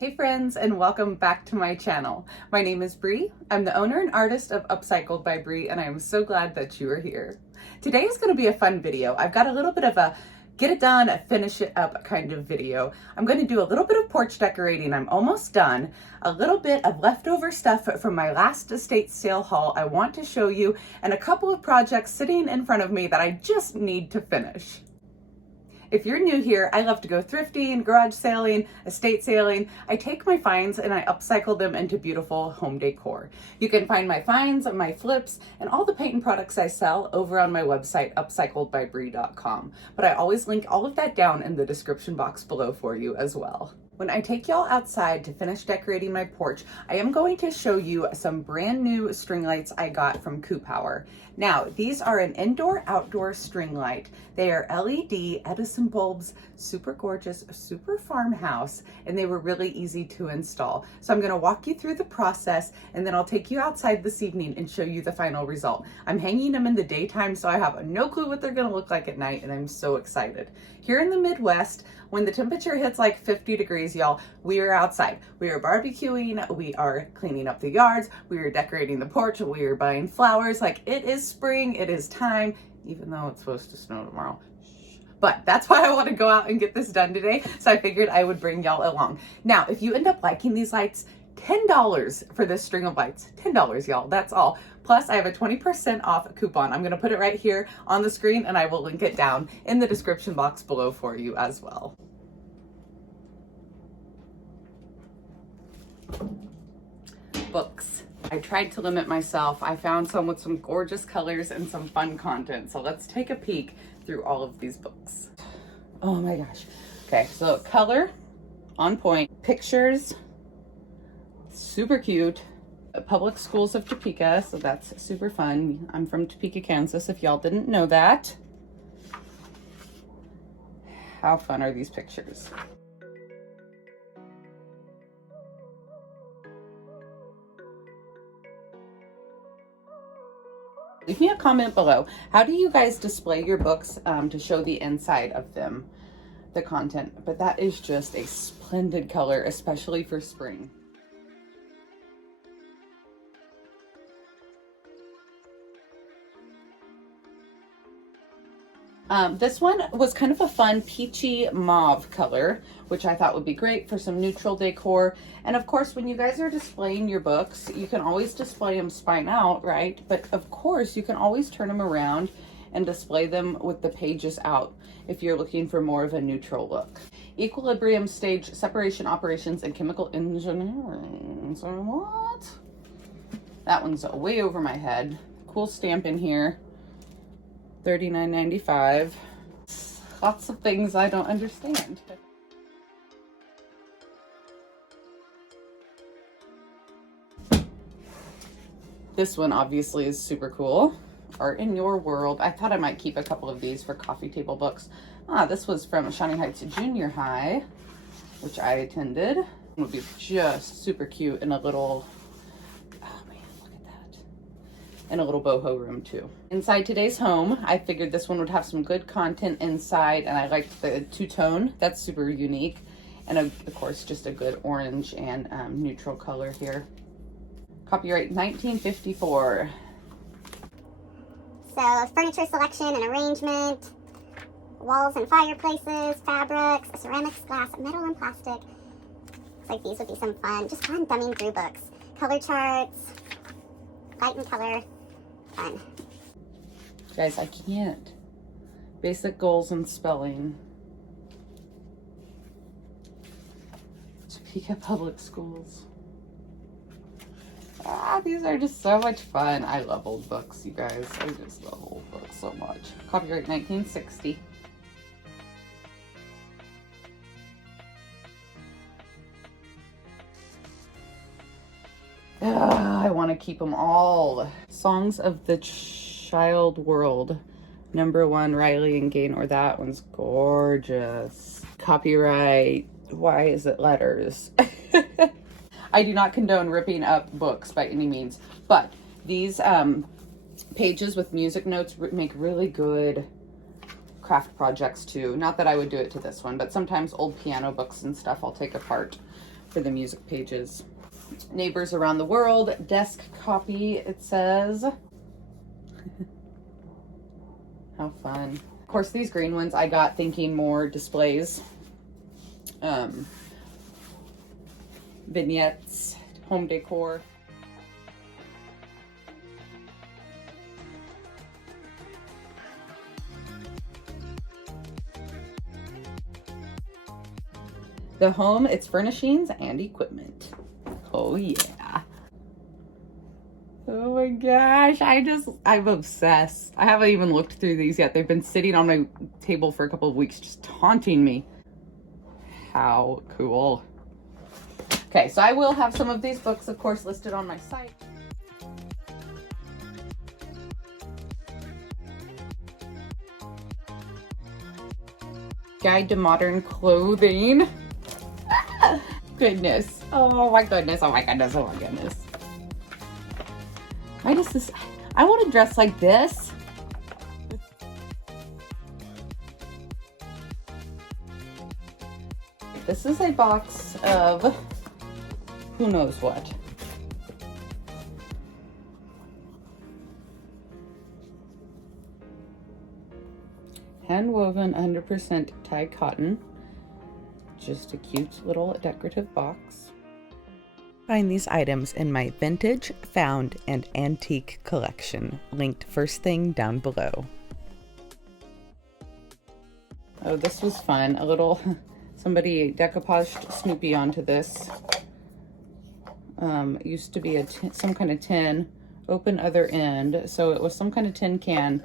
Hey friends, and welcome back to my channel. My name is Bree. I'm the owner and artist of Upcycled by Bree, and I am so glad that you are here. Today is going to be a fun video. I've got a little bit of a get it done, finish it up kind of video. I'm going to do a little bit of porch decorating. I'm almost done. A little bit of leftover stuff from my last estate sale haul I want to show you, and a couple of projects sitting in front of me that I just need to finish. If you're new here, I love to go thrifting, garage sailing, estate sailing. I take my finds and I upcycle them into beautiful home decor. You can find my finds, my flips, and all the paint and products I sell over on my website, upcycledbybrie.com. But I always link all of that down in the description box below for you as well. When I take y'all outside to finish decorating my porch, I am going to show you some brand new string lights I got from Koopower. Now, these are an indoor-outdoor string light. They are LED Edison bulbs, super gorgeous, super farmhouse, and they were really easy to install. So I'm gonna walk you through the process, and then I'll take you outside this evening and show you the final result. I'm hanging them in the daytime, so I have no clue what they're gonna look like at night, and I'm so excited. Here in the Midwest, when the temperature hits like 50 degrees, y'all, we are outside. We are barbecuing, we are cleaning up the yards, we are decorating the porch, we are buying flowers. Like, it is spring, it is time, even though it's supposed to snow tomorrow. But that's why I want to go out and get this done today, so I figured I would bring y'all along. Now, if you end up liking these lights, $10 for this string of lights. $10, y'all, that's all. Plus, I have a 20% off coupon. I'm going to put it right here on the screen, and I will link it down in the description box below for you as well. Books. I tried to limit myself. I found some with some gorgeous colors and some fun content. So let's take a peek through all of these books. Oh my gosh. Okay, so color, on point. Pictures, super cute. Public Schools of Topeka, so that's super fun. I'm from Topeka, Kansas, if y'all didn't know that. How fun are these pictures? Leave me a comment below. How do you guys display your books to show the inside of them, the content? But that is just a splendid color, especially for spring. This one was kind of a fun peachy mauve color, which I thought would be great for some neutral decor. And of course, when you guys are displaying your books, you can always display them spine out, right? But of course, you can always turn them around and display them with the pages out if you're looking for more of a neutral look. Equilibrium stage, separation operations, and chemical engineering. So what? That one's way over my head. Cool stamp in here. $39.95. Lots of things I don't understand. This one obviously is super cool. Art in Your World. I thought I might keep a couple of these for coffee table books. This was from Shawnee Heights Junior High, which I attended. It would be just super cute in a little, oh man, look at that. In a little boho room too. Inside today's home, I figured this one would have some good content inside, and I liked the two-tone. That's super unique. And of course, just a good orange and neutral color here. Copyright 1954. So furniture selection and arrangement, walls and fireplaces, fabrics, ceramics, glass, metal, and plastic. Looks like these would be some fun, just fun thumbing through books. Color charts, light and color, fun. Guys, I can't. Basic goals and spelling. Topeka Public Schools. These are just so much fun. I love old books, you guys. I just love old books so much. Copyright 1960. I want to keep them all. Songs of the Child World. #1, Riley and Gaynor. That one's gorgeous. Copyright, why is it letters? I do not condone ripping up books by any means, but these pages with music notes make really good craft projects too. Not that I would do it to this one, but sometimes old piano books and stuff I'll take apart for the music pages. Neighbors around the world, desk copy, it says. How fun. Of course, these green ones I got thinking more displays. Vignettes, home decor. The home, its furnishings and equipment. Oh yeah. Oh my gosh, I'm obsessed. I haven't even looked through these yet. They've been sitting on my table for a couple of weeks just taunting me. How cool. Okay, so I will have some of these books, of course, listed on my site. Guide to Modern Clothing. Goodness. Oh my goodness. Oh my goodness. Oh my goodness. Why does this? I want to dress like this. This is a box of who knows what. Hand woven 100% tie cotton. Just a cute little decorative box. Find these items in my vintage, found, and antique collection, linked first thing down below. Oh, this was fun. A little, somebody decoupaged Snoopy onto this. It used to be some kind of tin, open other end. So it was some kind of tin can,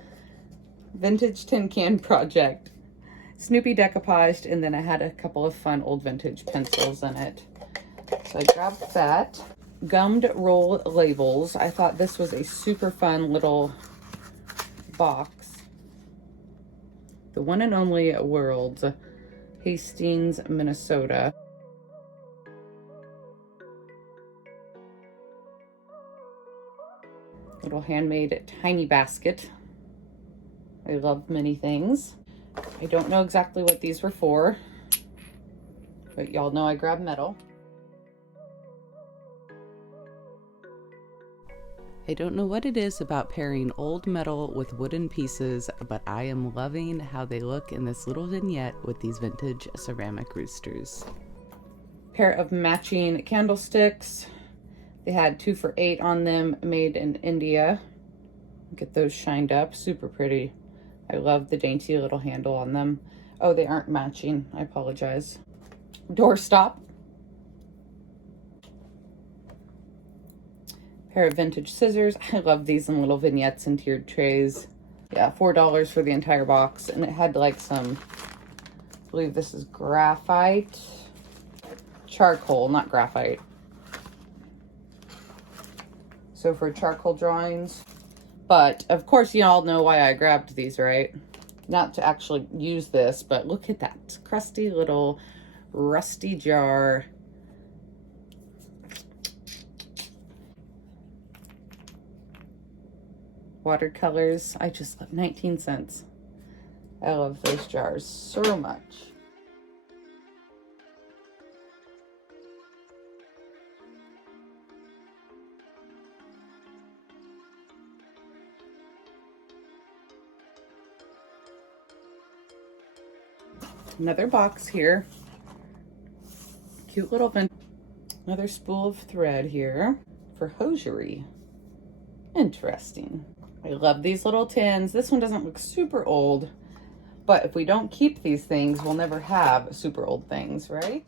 vintage tin can project. Snoopy decoupaged, and then I had a couple of fun old vintage pencils in it. So I grabbed that. Gummed roll labels. I thought this was a super fun little box. The one and only Worlds, Hastings, Minnesota. Little handmade tiny basket. I love many things. I don't know exactly what these were for, but y'all know I grab metal. I don't know what it is about pairing old metal with wooden pieces, but I am loving how they look in this little vignette with these vintage ceramic roosters. Pair of matching candlesticks. They had 2 for $8 on them, made in India. Get those shined up, super pretty. I love the dainty little handle on them. Oh, they aren't matching. I apologize. Doorstop. Pair of vintage scissors. I love these in little vignettes and tiered trays. Yeah, $4 for the entire box. And it had like some, I believe this is graphite. Charcoal, not graphite. So for charcoal drawings. But of course you all know why I grabbed these, right? Not to actually use this, but look at that crusty little rusty jar. Watercolors, I just love 19 cents. I love those jars so much. Another box here. Cute little another spool of thread here for hosiery. Interesting. I love these little tins. This one doesn't look super old, but if we don't keep these things, we'll never have super old things, right?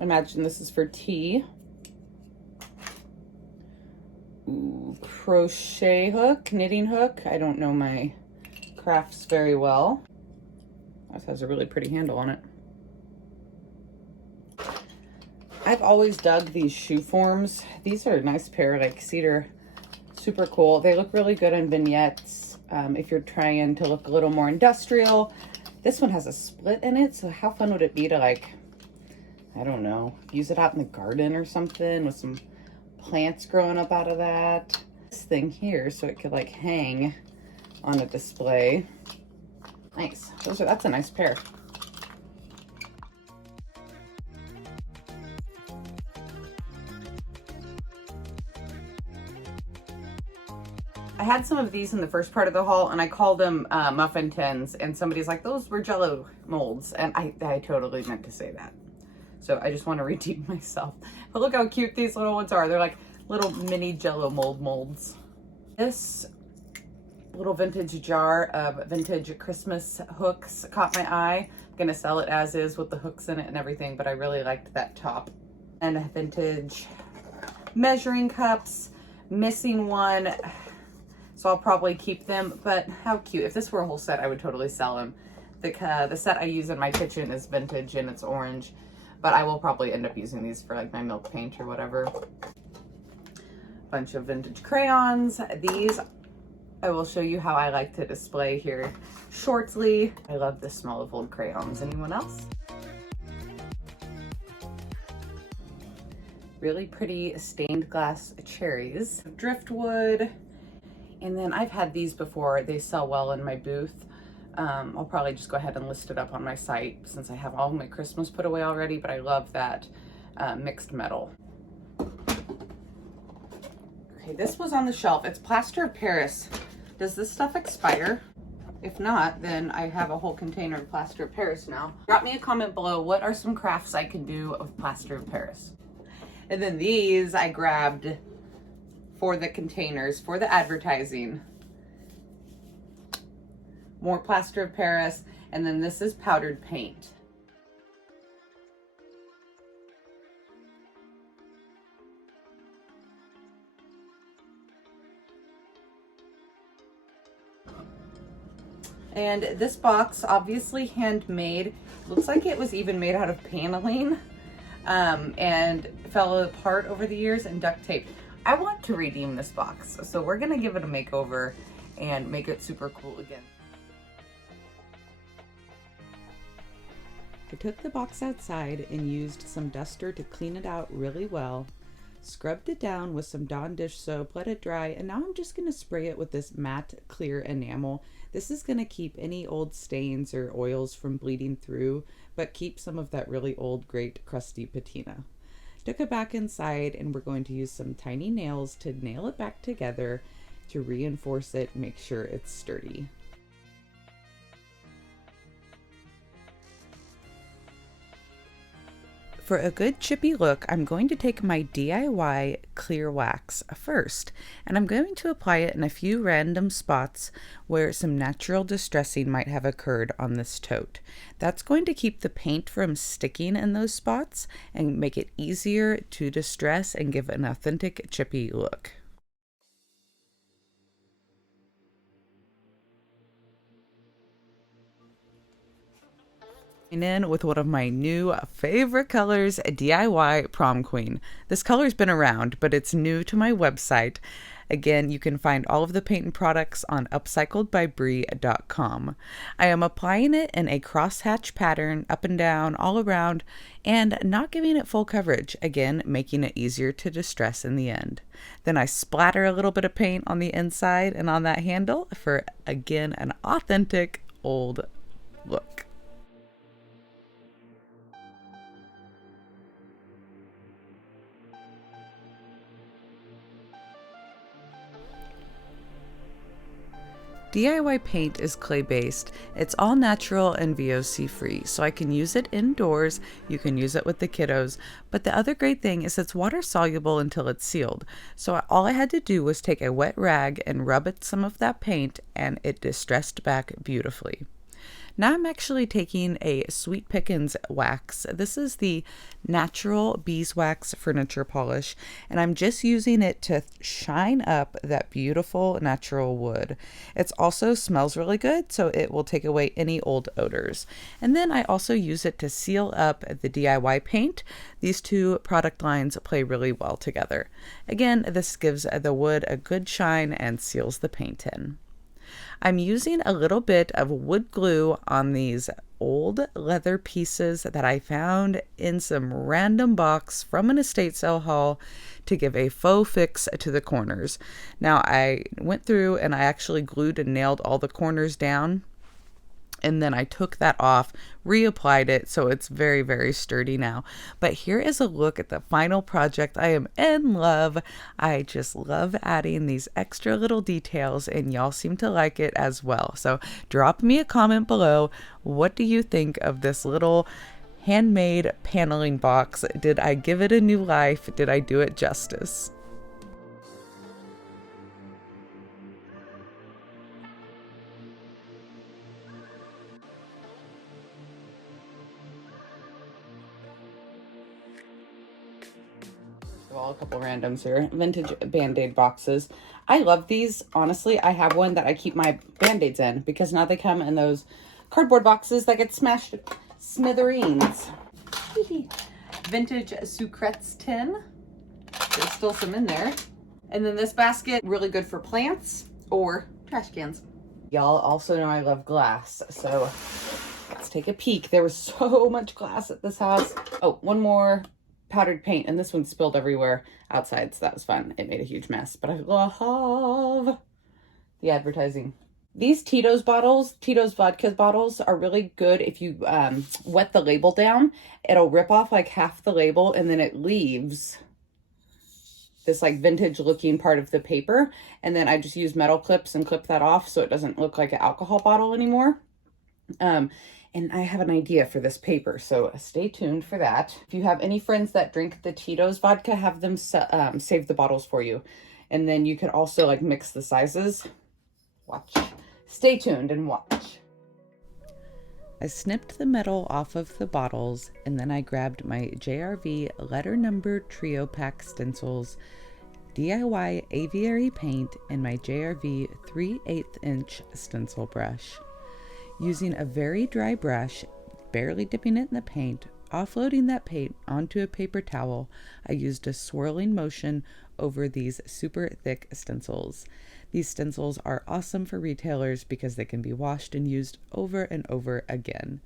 Imagine this is for tea. Ooh, crochet hook, knitting hook. I don't know my crafts very well. This has a really pretty handle on it. I've always dug these shoe forms. These are a nice pair, like cedar, super cool. They look really good in vignettes. if you're trying to look a little more industrial. This one has a split in it, so how fun would it be to, like, I don't know, use it out in the garden or something with some plants growing up out of that. This thing here, so it could like hang on a display. Nice. That's a nice pair. I had some of these in the first part of the haul, and I called them muffin tins, and somebody's like, those were Jello molds, and I totally meant to say that. So I just want to redeem myself. But look how cute these little ones are. They're like little mini Jello molds. This little vintage jar of vintage Christmas hooks caught my eye. I'm gonna sell it as is with the hooks in it and everything, but I really liked that top. And vintage measuring cups, missing one. So I'll probably keep them, but how cute. If this were a whole set, I would totally sell them. The set I use in my kitchen is vintage and it's orange, but I will probably end up using these for like my milk paint or whatever. Bunch of vintage crayons. These I will show you how I like to display here shortly. I love the smell of old crayons. Anyone else? Really pretty stained glass cherries, driftwood. And then I've had these before. They sell well in my booth. I'll probably just go ahead and list it up on my site since I have all my Christmas put away already, but I love that mixed metal. Okay, this was on the shelf. It's plaster of Paris. Does this stuff expire? If not, then I have a whole container of plaster of Paris now. Drop me a comment below. What are some crafts I can do with plaster of Paris? And then these I grabbed for the containers, for the advertising. More plaster of Paris, and then this is powdered paint. And this box, obviously handmade, looks like it was even made out of paneling, and fell apart over the years and duct tape. I want to redeem this box, so we're gonna give it a makeover and make it super cool again. I took the box outside and used some duster to clean it out really well, scrubbed it down with some Dawn dish soap, let it dry, and now I'm just gonna spray it with this matte clear enamel. This is gonna keep any old stains or oils from bleeding through, but keep some of that really old, great crusty patina. Took it back inside, and we're going to use some tiny nails to nail it back together to reinforce it, make sure it's sturdy. For a good chippy look, I'm going to take my DIY clear wax first, and I'm going to apply it in a few random spots where some natural distressing might have occurred on this tote. That's going to keep the paint from sticking in those spots and make it easier to distress and give an authentic chippy look. In with one of my new favorite colors, DIY Prom Queen. This color's been around, but it's new to my website. Again, you can find all of the paint and products on upcycledbybrie.com. I am applying it in a crosshatch pattern, up and down, all around, and not giving it full coverage, again, making it easier to distress in the end. Then I splatter a little bit of paint on the inside and on that handle for, again, an authentic old look. DIY paint is clay-based. It's all natural and VOC free, so I can use it indoors. You can use it with the kiddos. But the other great thing is it's water soluble until it's sealed. So all I had to do was take a wet rag and rub it some of that paint, and it distressed back beautifully. Now I'm actually taking a Sweet Pickins wax. This is the natural beeswax furniture polish, and I'm just using it to shine up that beautiful natural wood. It also smells really good, so it will take away any old odors. And then I also use it to seal up the DIY paint. These two product lines play really well together. Again, this gives the wood a good shine and seals the paint in. I'm using a little bit of wood glue on these old leather pieces that I found in some random box from an estate sale haul to give a faux fix to the corners. Now I went through and I actually glued and nailed all the corners down, and then I took that off, reapplied it, so it's very, very sturdy now. But here is a look at the final project. I am in love. I just love adding these extra little details, and y'all seem to like it as well. So drop me a comment below. What do you think of this little handmade paneling box? Did I give it a new life? Did I do it justice? A couple randoms here. Vintage Band-Aid boxes. I love these. Honestly, I have one that I keep my Band-Aids in because now they come in those cardboard boxes that get smashed to smithereens. Vintage Sucrets tin. There's still some in there. And then this basket, really good for plants or trash cans. Y'all also know I love glass, so let's take a peek. There was so much glass at this house. Oh, one more powdered paint, and this one spilled everywhere outside, so that was fun. It made a huge mess, but I love the advertising. These Tito's bottles, Tito's vodka bottles, are really good if you wet the label down. It'll rip off like half the label, and then it leaves this like vintage looking part of the paper, and then I just use metal clips and clip that off so it doesn't look like an alcohol bottle anymore. And I have an idea for this paper, so stay tuned for that. If you have any friends that drink the Tito's vodka, have them save the bottles for you. And then you can also like mix the sizes. Watch. Stay tuned and watch. I snipped the metal off of the bottles, and then I grabbed my JRV letter number trio pack stencils, DIY Aviary paint, and my JRV 3/8 inch stencil brush. Using a very dry brush, barely dipping it in the paint, offloading that paint onto a paper towel, I used a swirling motion over these super thick stencils. These stencils are awesome for retailers because they can be washed and used over and over again.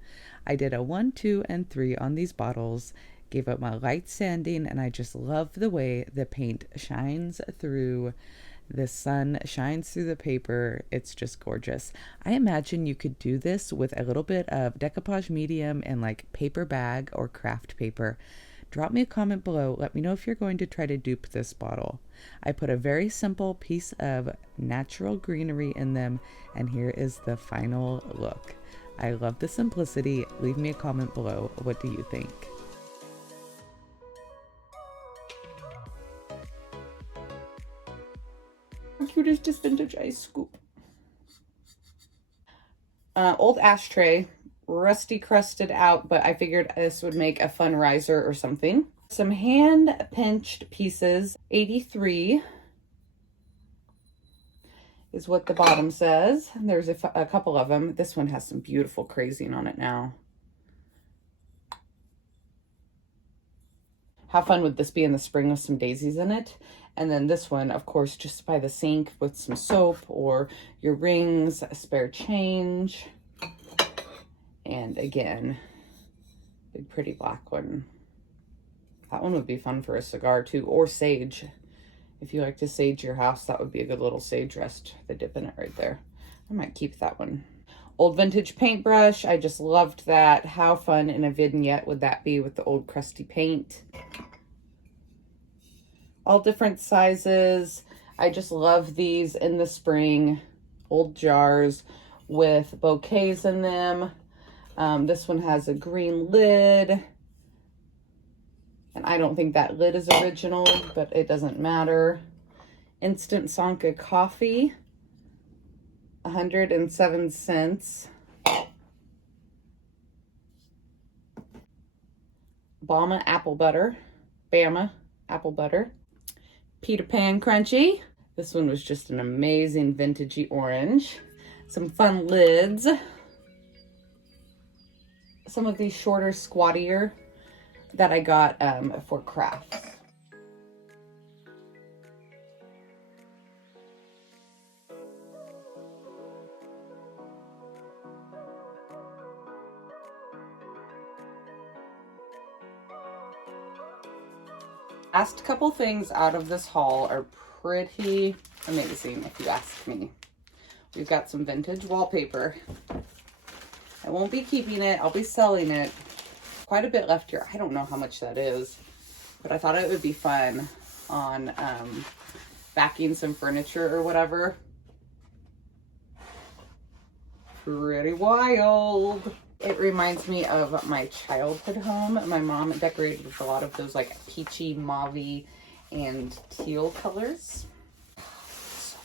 I did a 1, 2, and 3 on these bottles, gave it my light sanding, and I just love the way the paint shines through. The sun shines through the paper. It's just gorgeous. I imagine you could do this with a little bit of decoupage medium and like paper bag or craft paper. Drop me a comment below. Let me know if you're going to try to dupe this bottle. I put a very simple piece of natural greenery in them, and here is the final look. I love the simplicity. Leave me a comment below. What do you think? How cute is this vintage ice scoop? Old ashtray, rusty crusted out, but I figured this would make a fun riser or something. Some hand pinched pieces, 83 is what the bottom says. And there's a couple of them. This one has some beautiful crazing on it now. How fun would this be in the spring with some daisies in it? And then this one, of course, just by the sink with some soap or your rings, a spare change. And again, big pretty black one. That one would be fun for a cigar too, or sage. If you like to sage your house, that would be a good little sage rest. The dip in it right there. I might keep that one. Old vintage paintbrush. I just loved that. How fun in a vignette would that be with the old crusty paint? All different sizes. I just love these in the spring. Old jars with bouquets in them. This one has a green lid. And I don't think that lid is original, but it doesn't matter. Instant Sanka coffee. 107 cents. Bama apple butter. Bama apple butter. Peter Pan Crunchy. This one was just an amazing vintagey orange. Some fun lids. Some of these shorter, squattier that I got for crafts. Last couple things out of this haul are pretty amazing, if you ask me. We've got some vintage wallpaper. I won't be keeping it, I'll be selling it. Quite a bit left here. I don't know how much that is, but I thought it would be fun on backing some furniture or whatever. Pretty wild. It reminds me of my childhood home. My mom decorated with a lot of those like peachy, mauve, and teal colors. So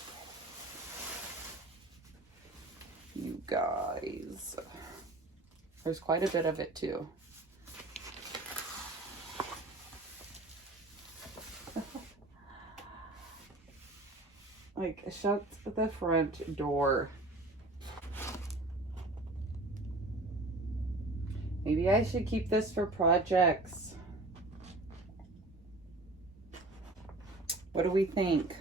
good. You guys. There's quite a bit of it too. Like, shut the front door. Maybe I should keep this for projects. What do we think?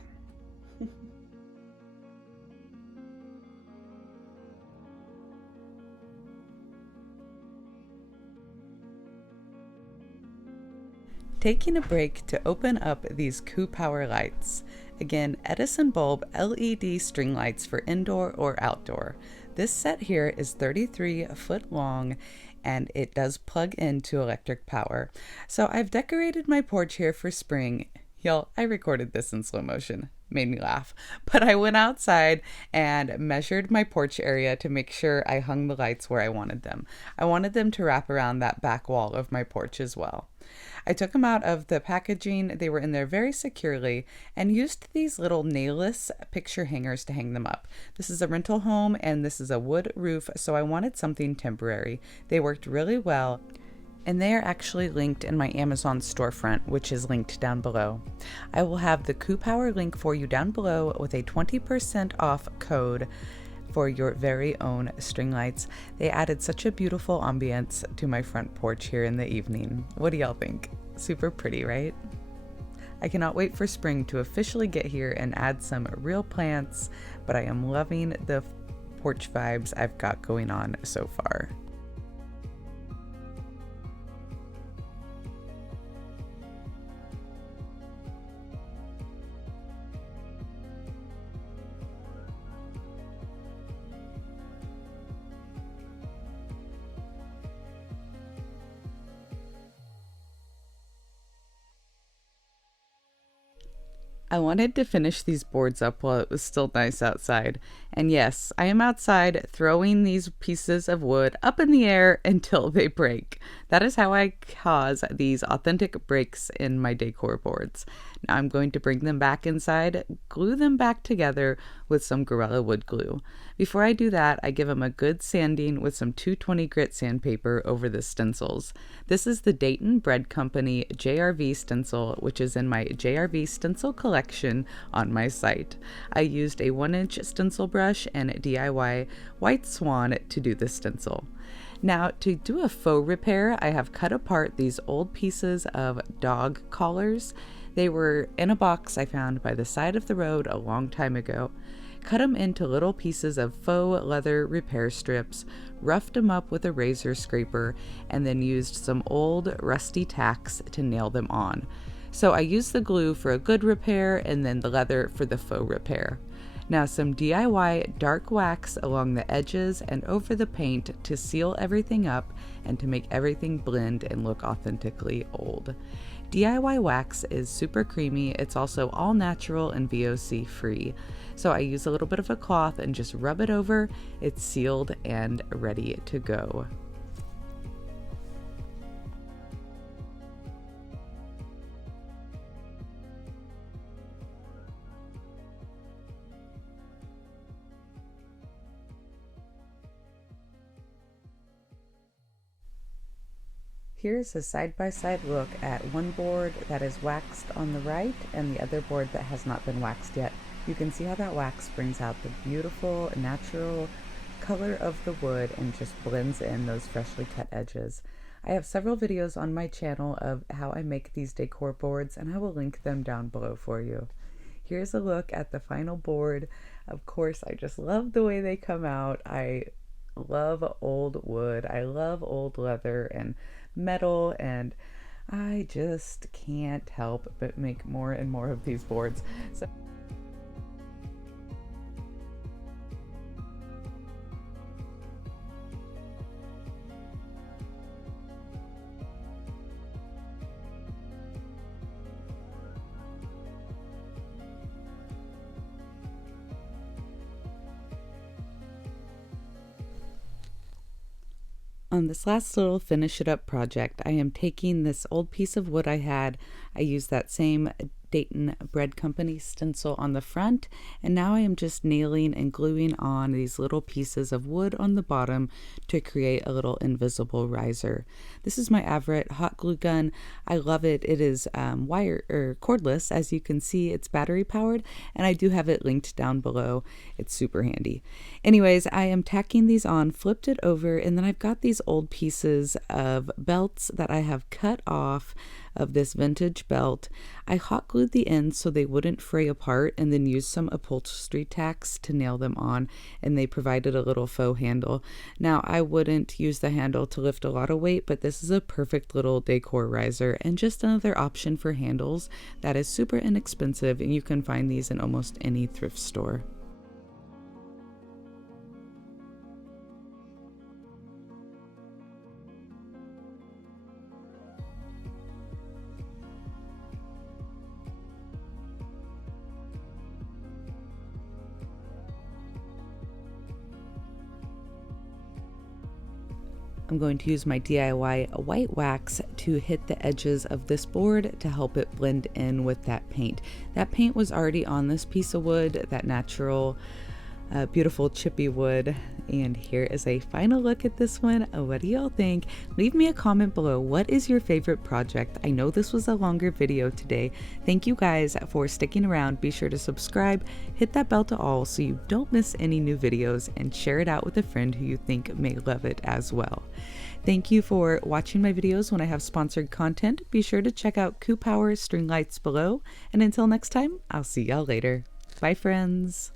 Taking a break to open up these Koopower lights. Again, Edison bulb LED string lights for indoor or outdoor. This set here is 33 foot long and it does plug into electric power. So I've decorated my porch here for spring. Y'all, I recorded this in slow motion. Made me laugh. But I went outside and measured my porch area to make sure I hung the lights where I wanted them. I wanted them to wrap around that back wall of my porch as well. I took them out of the packaging, they were in there very securely, and used these little nailless picture hangers to hang them up. This is a rental home and this is a wood roof, so I wanted something temporary. They worked really well, and they are actually linked in my Amazon storefront, which is linked down below. I will have the Koopower link for you down below with a 20% off code for your very own string lights. They added such a beautiful ambience to my front porch here in the evening. What do y'all think? Super pretty, right? I cannot wait for spring to officially get here and add some real plants, but I am loving the porch vibes I've got going on so far. I wanted to finish these boards up while it was still nice outside. And yes, I am outside throwing these pieces of wood up in the air until they break. That is how I cause these authentic breaks in my decor boards. Now I'm going to bring them back inside, glue them back together with some Gorilla wood glue. Before I do that, I give them a good sanding with some 220 grit sandpaper over the stencils. This is the Dayton Bread Company JRV stencil, which is in my JRV stencil collection on my site. I used a 1-inch stencil brush and DIY White Swan to do the stencil. Now, to do a faux repair, I have cut apart these old pieces of dog collars. They were in a box I found by the side of the road a long time ago. Cut them into little pieces of faux leather repair strips, roughed them up with a razor scraper, and then used some old rusty tacks to nail them on. So I used the glue for a good repair and then the leather for the faux repair. Now some DIY dark wax along the edges and over the paint to seal everything up and to make everything blend and look authentically old. DIY wax is super creamy. It's also all natural and VOC free. So I use a little bit of a cloth and just rub it over. It's sealed and ready to go. Here's a side-by-side look at one board that is waxed on the right and the other board that has not been waxed yet. You can see how that wax brings out the beautiful natural color of the wood and just blends in those freshly cut edges. I have several videos on my channel of how I make these decor boards and I will link them down below for you. Here's a look at the final board. Of course, I just love the way they come out. I love old wood. I love old leather and metal, and I just can't help but make more and more of these boards. So on this last little finish it up project, I am taking this old piece of wood I had. I used that same Dayton Bread Company stencil on the front, and now I am just nailing and gluing on these little pieces of wood on the bottom to create a little invisible riser. This is my Aviary hot glue gun. I love it. It is wire or cordless. As you can see, it's battery powered, and I do have it linked down below. It's super handy. Anyways, I am tacking these on, flipped it over, and then I've got these old pieces of belts that I have cut off of this vintage belt. I hot glued the ends so they wouldn't fray apart, and then used some upholstery tacks to nail them on, and they provided a little faux handle. Now, I wouldn't use the handle to lift a lot of weight, but this is a perfect little decor riser and just another option for handles that is super inexpensive, and you can find these in almost any thrift store. I'm going to use my DIY white wax to hit the edges of this board to help it blend in with that paint. That paint was already on this piece of wood, that natural, beautiful chippy wood. And here is a final look at this one. What do y'all think? Leave me a comment below. What is your favorite project? I know this was a longer video today. Thank you guys for sticking around. Be sure to subscribe, hit that bell to all so you don't miss any new videos, and share it out with a friend who you think may love it as well. Thank you for watching my videos when I have sponsored content. Be sure to check out Koopower string lights below. And until next time, I'll see y'all later. Bye, friends.